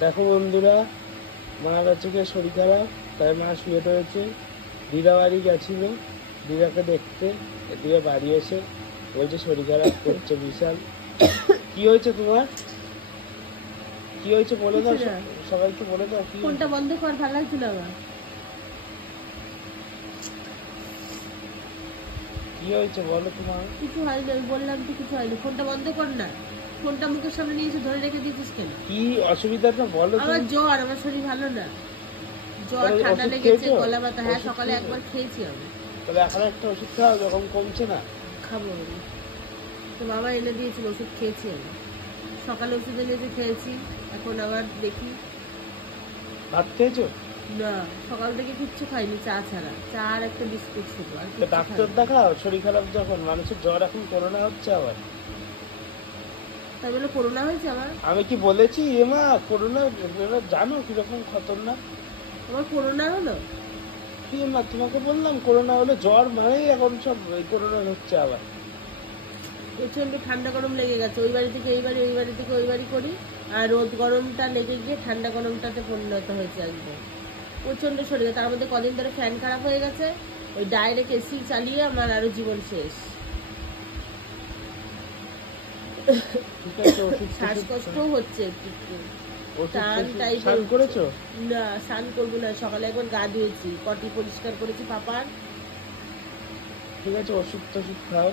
দেখো বন্ধুরা, মার হচ্ছে কি শরীর খারাপ, তাই মা শুয়ে রয়েছে। দিদা বাড়ি গেছিল দিদাকে দেখতে, এদিকে বাড়ি এসে বলছে শরীর খারাপ করছে বিশাল। কি হয়েছে তোমার? কি হয়েছে বলে দাও, সবাইকে বলে দাও। কি ফোনটা বন্ধ কর, ভালো লাগছিল আমার। কি হয়েছে বলো তোমার? কিছু হয়নি, আমি বললাম তো কিছু হয়নি। ফোনটা বন্ধ কর না। ফোনটা মুখের সামনে নিয়ে এসে ধরে রেখে দিয়েছিস কেন? কি অসুবিধাটা বলো। আমার জ্বর, আমার শরীর ভালো না। জ্বর, ঠান্ডা লেগেছে, গলা ব্যথা। হ্যাঁ, সকালে একবার খেয়েছি আমি। তাহলে এখন একটা ওষুধ খাও, যখন কমছে না। খাবো আমি, তো বাবা এনে দিয়েছিল, ওষুধ খেয়েছি আমি। সকালে ওষুধ এনেছে, খেয়েছি। এখন আবার দেখি। ভাত খেয়েছো? না, সকাল থেকে কিচ্ছু খাইনি, চা ছাড়া। চা আর একটা বিস্কুট শুধু। আর ডাক্তার দেখাও, শরীর খারাপ যখন। মানুষের জ্বর, এখন করোনা হচ্ছে আবার। তাই বলে করোনা হয়েছে আমার? আমি কি বলেছি এমা করোনা জানো কিরকম খতরনাক? আমার করোনা হলো? কি মা, তোমাকে বললাম করোনা হলে জ্বর মানেই এখন সব করোনা হচ্ছে আবার। প্রচন্ড ঠান্ডা গরম লেগে গেছে, ওই বাড়ি থেকে এই বাড়ি, ওই বাড়ি থেকে ওই বাড়ি করি। আর রোদ গরমটা লেগে গিয়ে ঠান্ডা গরমটাতে পরিণত হয়েছে একদম। প্রচন্ড শরীরে, তার মধ্যে কদিন ধরে ফ্যান খারাপ হয়ে গেছে। ওই ডাইরেক্ট এসি চালিয়ে আমার আরো জীবন শেষ। শ্বাসকষ্টও হচ্ছে একটু একটু। স্নান করেছো? না, স্নান করবো না। সকালে একবার গা ধুয়েছি, পটি পরিষ্কার করেছি পাপার। ঠিক আছে, ওষুধ টষুধ খাও।